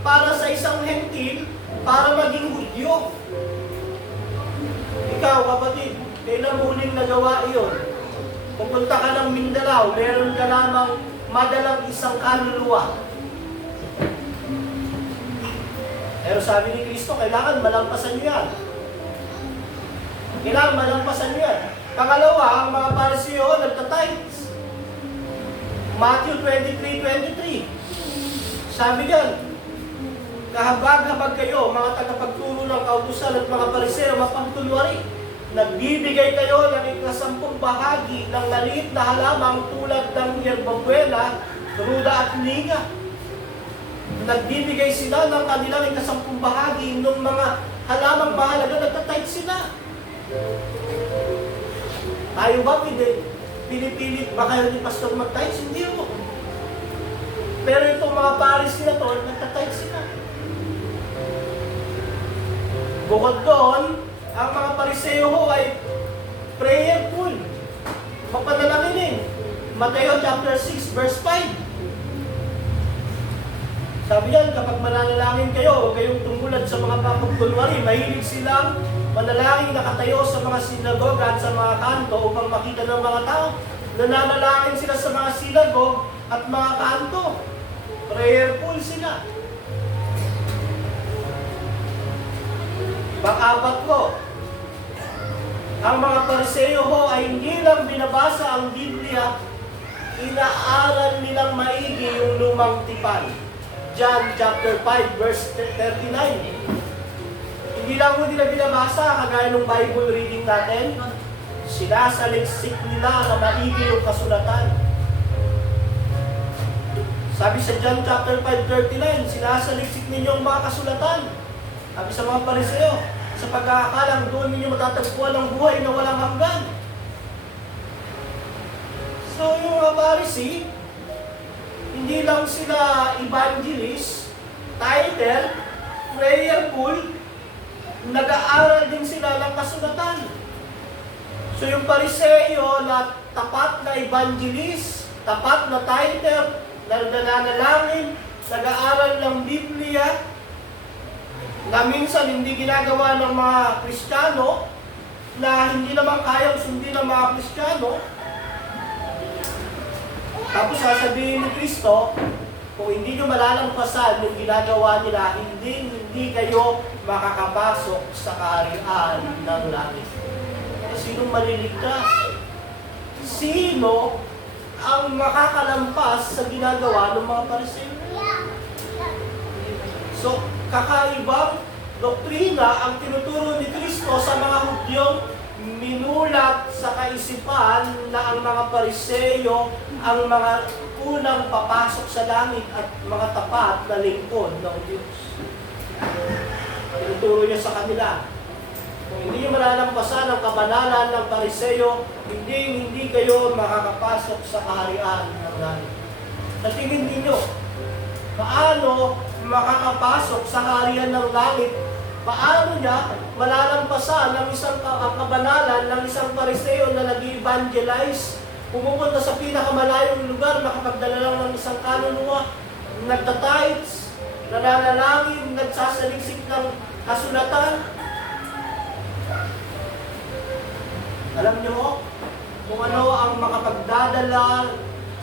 para sa isang hentil para maging Hudyo. Ikaw, kapatid, kailan huling nagawa iyon? Pupunta ka ng Mindanao, meron ka lamang madalang isang kaluluwa. Pero sabi ni Kristo, kailangan malampasan niyo yan. Kailangan malampasan niyo yan. Pangalawa, ang mga Pariseo nagtatithes. Matthew 23:23. Sabi diyan, kahabag-habag kayo, mga tagapagturo ng kautusan at mga Pariseo, mapagkunwari. Nagbibigay kayo ng ikasampung bahagi ng maliit na halamang tulad ng yerbabuena, ruda at liga. Nagbibigay sila ng kanilang ikasampung bahagi ng mga halamang mahalaga, nagtatithe sila. Tayo ba pinipilit ba kayo ni Pastor mag-tithe? Hindi mo. Pero itong mga paris nila to, nagtatithe sila. Bukod doon, ang mga Pariseo ho ay prayerful. Mapanalangin. Mateo chapter 6 verse 5. Sabi yan, kapag mananalangin kayo, huwag kayong tungkulad sa mga kapagkunwari. Mahilig silang manalangin nakatayo sa mga sinagog at sa mga kanto upang makita ng mga tao. Nananalangin sila sa mga sinagog at mga kanto. Prayerful sila. Pang-apat ko, ang mga Pariseo ho ay hindi lang binabasa ang Biblia, inaaral nilang maigi yung lumang tipan. John chapter 5 verse 39. Hindi lang mo nila binabasa kagaya ng Bible reading natin. Sinasaliksik nila na maigi yung kasulatan. Sabi sa John chapter 5:39, sinasaliksik ninyo ang mga kasulatan. Sabi sa mga Pariseo, sa pagkakakalang doon ninyo matatagpuan ang buhay na walang hanggan. So yung mga Pariseo, hindi lang sila evangelist, title, prayerful, nag-aaral din sila ng kasulatan. So yung Pariseo na tapat na evangelist, tapat na tither, nananalangin, nag-aaral ng Biblia, na minsan hindi ginagawa ng mga Kristiyano, na hindi naman kayang sundin ng mga Kristiyano. Tapos sasabihin ni Kristo, kung hindi nyo malalampasan yung ginagawa nila, hindi kayo makakapasok sa kaharian ng langit. Sinong maliligtas? Sino ang makakalampas sa ginagawa ng mga Pariseo? So, kakaibang doktrina ang tinuturo ni Kristo sa mga Hudyong minulat sa kaisipan na ang mga Pariseo ang mga unang papasok sa langit at mga tapat na lingkod ng Diyos. Tinuturo niya sa kanila, kung hindi nyo malalampasan ang kabanalan ng Pariseo, hindi kayo makakapasok sa kaharian ng langit. Sa tingin ninyo, paano makakapasok sa kaharian ng langit? Paano niya malalampasan ang ang kabanalan ng isang Pariseo na nag-evangelize, pumupunta sa pinakamalayong lugar, makapagdala lang ng isang kaluluwa, nagtatides, nananalangin, nagsasaliksik ng kasulatan? Alam niyo kung ano ang makapagdadala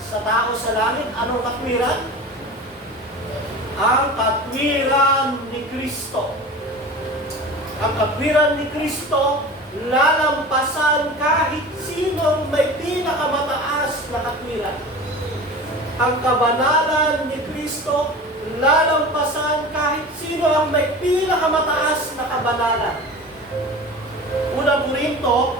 sa tao sa langit? Anong katwiran? Ang katwiran ni Kristo. Ang katwiran ni Kristo, lalampasan kahit sinong may pinakamataas na katwiran. Ang kabanalan ni Kristo, lalampasan kahit sino ang may pinakamataas na kabanalan. Unang Korinto,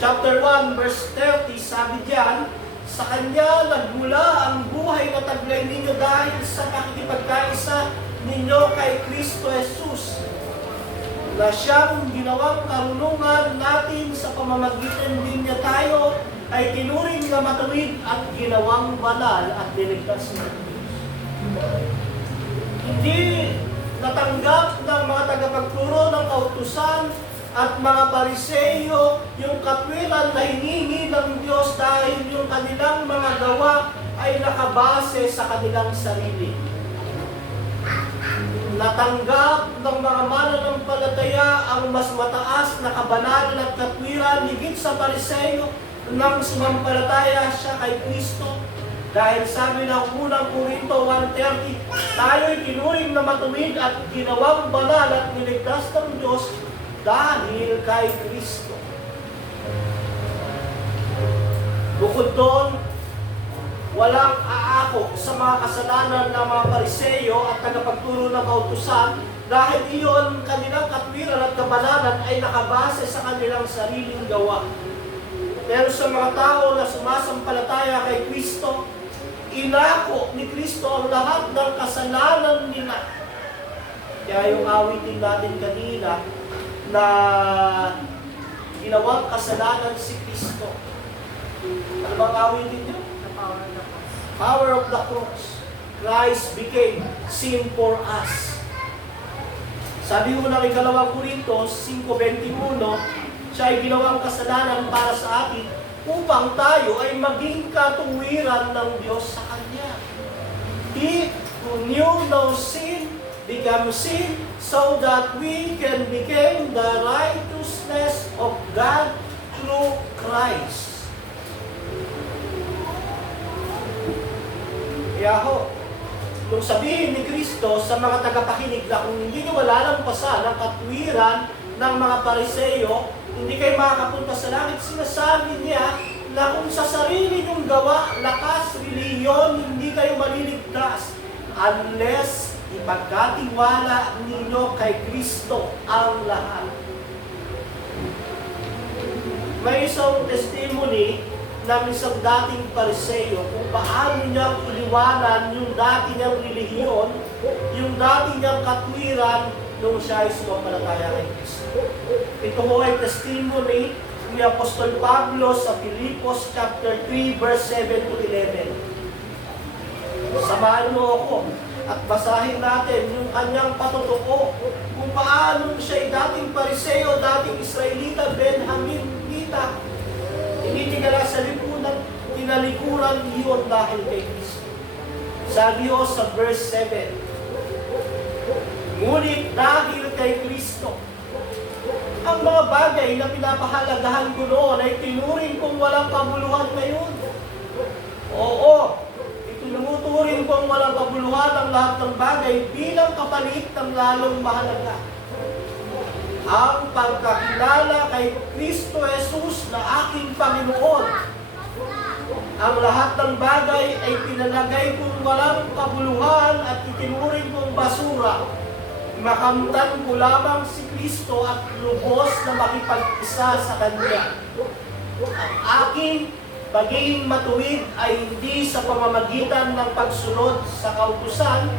chapter 1, verse 30, sabi diyan, sa Kanya nagmula ang buhay na taglay ninyo dahil sa pakikipagkaisa ninyo kay Kristo Jesus, na siyang ginawang karunungan natin sa pamamagitan din niya tayo ay tinuring na matuwid at ginawang banal at niligtas na Diyos. Hindi natanggap ng mga tagapagturo ng kautusan at mga Pariseo yung katwiran na hiningi ng Diyos dahil yung kanilang mga gawa ay nakabase sa kanilang sarili. Natanggap ng mga mananampalataya ang mas mataas na kabanalan at katwiran higit sa Pariseo nang sumampalataya siya kay Kristo. Dahil sabi ng unang Korinto 1:30, tayo'y tinuring na matuwid at ginawang banal at niligtas ng Diyos dahil kay Kristo. Bukod doon, walang aako sa mga kasalanan ng mga Pariseo at tagapagturo ng kautusan dahil iyon kanilang katwiran at kabanalan ay nakabase sa kanilang sariling gawa. Pero sa mga tao na sumasampalataya kay Kristo, inako ni Kristo ang lahat ng kasalanan nila. Kaya yung awitin natin kanina na ginawang kasalanan si Kristo. Ano bang awitin niyo? Power of the cross. Christ became sin for us. Sabi mo na ng 2 Korintos 5:21, siya ay ginawang kasalanan para sa atin upang tayo ay maging katuwiran ng Diyos sa Kanya. He who knew no sin became sin so that we can become the righteousness of God through Christ. Kaya ho, nung sabihin ni Kristo sa mga tagapakinig na kung hindi nyo malalampasan ang katwiran ng mga Pariseo, hindi kayo makakapunta sa langit, sinasabi niya na kung sa sarili nyong gawa, lakas, reliyon, hindi kayo maliligtas unless ipagkatiwala ninyo kay Kristo ang lahat. May isang testimony ng isang dating Pariseo kung paano niya iliwanan yung dati niyang relihiyon, yung dati niyang katwiran nung siya ay sumampalataya kay Kristo. Ito ho ay testimony ni Apostol Pablo sa Filipos chapter 3 verse 7 to 11. Samahan mo ako at basahin natin yung kanyang patutuko kung paano siya ay dating Pariseo, dating Israelita, Benjaminita, tinitingala sa lipunan, tinalikuran iyon dahil kay Kristo. Sabi o sa verse 7, ngunit dahil kay Kristo, ang mga bagay na pinapahalagahan ko noon ay tinuring kong walang kabuluhan ngayon. Oo, itinuturing kong walang kabuluhan ang lahat ng bagay bilang kapalit ng lalong mahalaga. Ang pagkakilala kay Kristo Jesus na aking Panginoon. Ang lahat ng bagay ay pinalagay kong walang kabuluhan at itinuring kong basura. Makamtan ko lamang si Kristo at lubos na makipag-isa sa Kanya. Ang aking pagiging matuwid ay hindi sa pamamagitan ng pagsunod sa kautusan,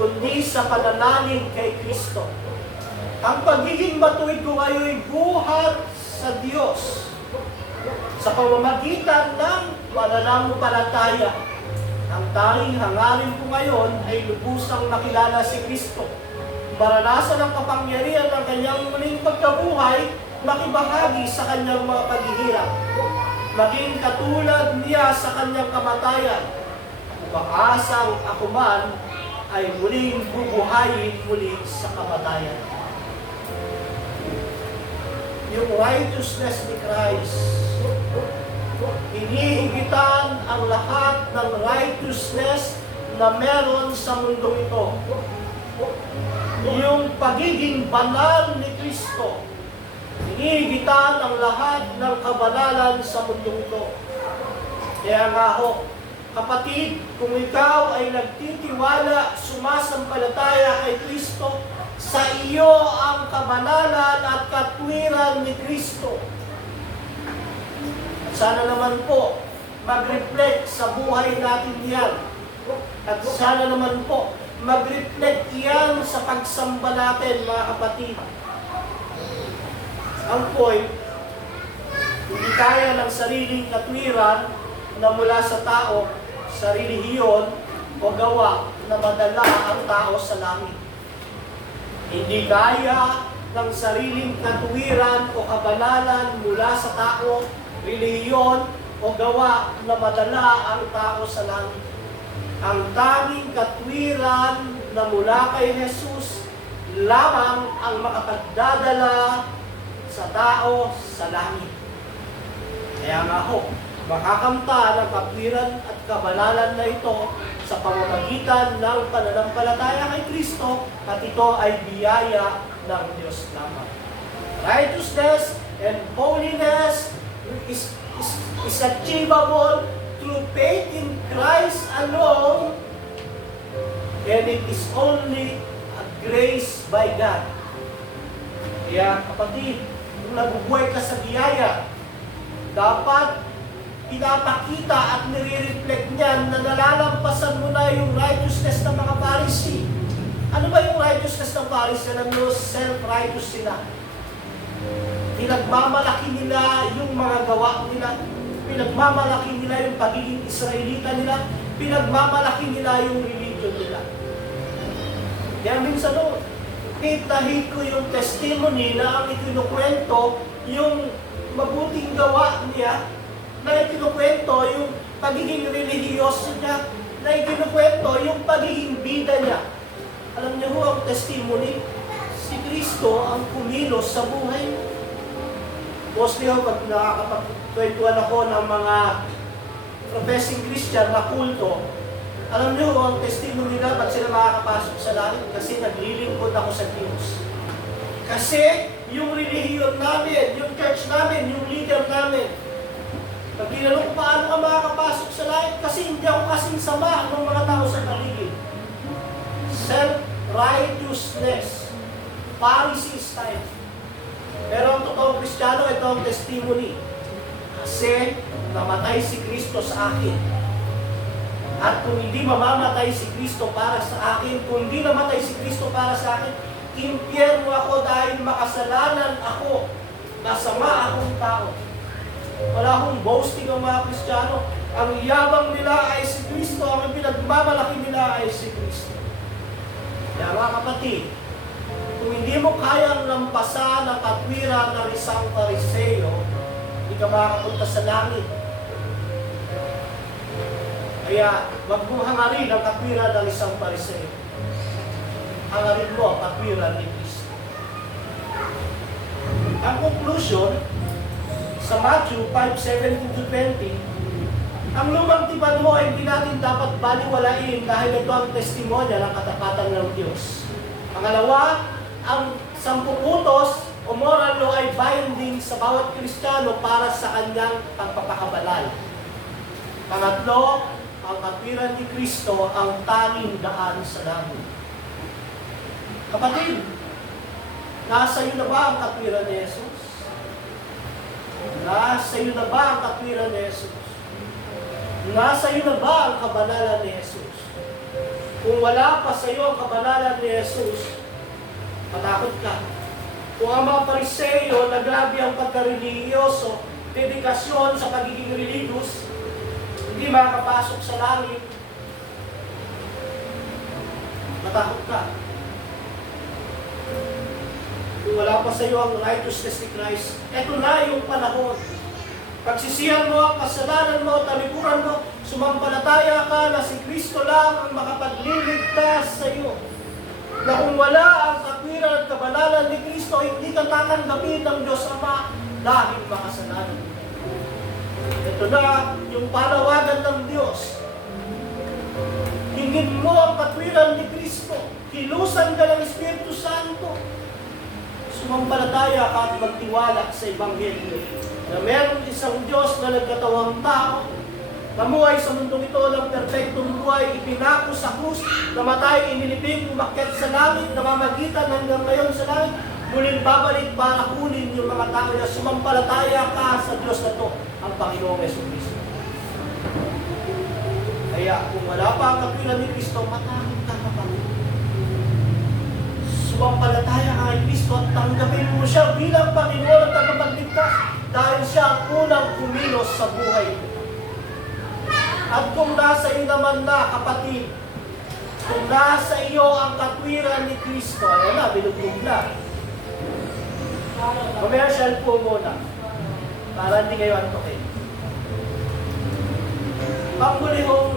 kundi sa pananalig kay Kristo. Ang pagiging matuwid ko ngayon ay buhat sa Diyos sa pamamagitan ng pananampalataya. Ang tanging hangarin ko ngayon ay lubusang makilala si Kristo, maranasan ang kapangyarihan ng Kanyang muling pagkabuhay, makibahagi sa Kanyang mga paghihirap, maging katulad niya sa Kanyang kamatayan. Umaasang ako man ay muling bubuhayin muli sa kamatayan. Yung righteousness ni Christ, hinihigitan ang lahat ng righteousness na meron sa mundong ito. Yung pagiging banal ni Kristo, hinihigitan ang lahat ng kabanalan sa mundong ito. Kaya nga ho, kapatid, kung ikaw ay nagtitiwala, sumasampalataya kay Kristo, sa iyo ang kabanalan at katwiran ni Kristo. Sana naman po, mag-reflect sa buhay natin yan. At sana naman po, mag-reflect yan sa pagsamba natin, mga kapatid. Ang point, hindi kaya ng sariling katwiran na mula sa tao, sa relihiyon o gawa na madala ang tao sa langit. Hindi kaya ng sariling katwiran o kabanalan mula sa tao, relihiyon o gawa na madala ang tao sa langit. Ang tanging katwiran na mula kay Jesus lamang ang makapagdadala sa tao sa langit. Kaya nga ho, makakamta ng katwiran at kabanalan na ito sa pamamagitan ng pananampalataya kay Kristo, at ito ay biyaya ng Diyos lamang. Righteousness and holiness is achievable through faith in Christ alone, and it is only a grace by God. Kaya kapatid, kung nabubuhay ka sa biyaya, dapat pinapakita at nire-reflect niyan na nalalampasan mo na yung righteousness ng mga Pharisee. Ano ba yung righteousness ng Pharisee? Alam mo, self-righteous sila. Pinagmamalaki nila yung mga gawa nila. Pinagmamalaki nila yung pagiging Israelita nila. Pinagmamalaki nila yung religion nila. Kaya minsan hate na hate ko yung testimony na ang ikinukwento, yung mabuting gawa niya, na ikinukwento yung pagiging relihiyoso niya, na ikinukwento yung pagiging bida niya. Alam niyo ho, ang testimony, si Kristo ang kumilos sa buhay niya. Mostly ho, pag nakakapagkwentuhan ako ng mga professing Christian na kulto, alam niyo ho, ang testimony nila, ba't sila makakapasok sa langit? Kasi naglilingkod ako sa Diyos. Kasi yung relihiyon namin, yung church namin, yung leader namin, pag tinanong ko paano ka makakapasok sa langit, kasi hindi ako kasing sama ng mga tao sa paligid. Self-righteousness, Pharisee style. Pero ang totoong Kristiyano, ito ang testimony. Kasi namatay si Kristo sa akin. At kung hindi mamamatay si Kristo para sa akin, kung hindi namatay si Kristo para sa akin, impyerno ako dahil makasalanan ako, nasama akong tao. Wala akong boasting ang mga Kristiyano. Ang yabang nila ay si Kristo, ang pinagmamalaki nila ay si Kristo. Kaya mga kapatid, kung hindi mo kayang lampasan ang katwiran ng isang Pariseo, hindi ka makakapunta sa langit. Kaya wag mong hangarin ang katwiran ng isang Pariseo. Hangarin mo ang katwiran ni Kristo. Ang conclusion, sa Matthew 5:17-20, ang lumang tipan mo ay hindi natin dapat baliwalain dahil ito ang testimonya ng katapatan ng Diyos. Pangalawa, ang 10 utos o moral law ay binding sa bawat Kristiyano para sa kanyang pagpapakabalal. Pangatlo, ang katwiran ni Kristo ang tanging daan sa langit. Kapatid, nasa iyo na ba ang katwiran ni Jesus? Nasa iyo na ba ang katwiran ni Jesus? Nasa iyo na ba ang kabanalan ni Jesus? Kung wala pa sa iyo ang kabanalan ni Jesus, matakot ka. Kung ang mga Pariseo na grabe ang pagka-religyoso, dedikasyon sa pagiging religious, hindi makakapasok sa langit, matakot ka. Kung wala pa sa iyo ang righteousness ni Christ, eto na yung panahon. Pagsisihan mo ang kasalanan mo, talikuran mo, sumampalataya ka na si Kristo lang ang makapagliligtas sa iyo. Na kung wala ang katwiran at kabanalan ni Kristo, hindi ka tatanggapin ng Diyos Ama dahil makasalanan. Ito na yung panawagan ng Diyos. Hingin mo ang katwiran ni Kristo. Hilusan ka ng Espiritu Santo. Sumampalataya ka at magtiwala sa Ebanghelyo na meron isang Diyos na nagkatawang tao, namuhay sa mundong ito ng perpektong buhay, ipinako sa krus, namatay, inilibing, umakyat sa langit, namamagitan hanggang ngayon sa langit, muling babalik para kunin yung mga tao na sumampalataya ka sa Diyos na to, ang Panginoong Jesucristo. Kaya kung wala pa ang katwiran ni Kristo, matangin ka kapatid. Sumampalataya ka kay Kristo at tanggapin mo siya bilang Panginoon at tagapagligtas dahil siya ang unang kumilos sa buhay mo. At kung nasa iyo naman na, kapatid, kung nasa iyo ang katwiran ni Kristo, ayan na, binugbog na. Commercial po muna, para hindi kayo antokin. Panghulihong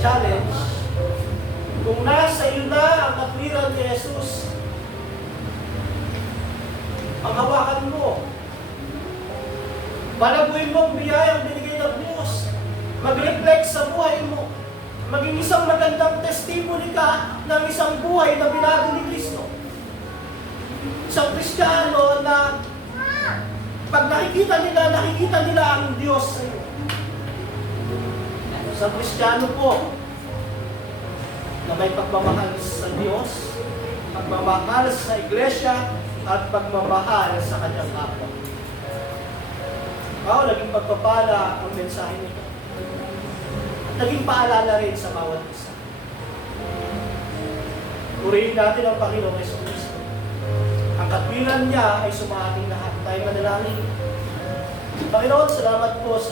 challenge, kung nasa iyo na ang katwiran ni Jesus, paghawakan mo. Palaguin mo ang biyayang binigay ng Diyos. Mag-reflect sa buhay mo. Maging isang magandang testimony ka ng isang buhay na binago ni Kristo. Isang Kristiyano na pag nakikita nila ang Diyos sa iyo. Isang Kristiyano po na may pagmamahal sa Diyos, pagmamahal sa Iglesia, at pagmamahal sa kanyang kapwa. Naging pagpapala ang mensahe nito. At naging paalala rin sa bawat isa. Purihin natin ang Panginoong Jesucristo. Ang katwiran niya ay sumaating lahat. Tayo manalangin. Panginoon, salamat po sa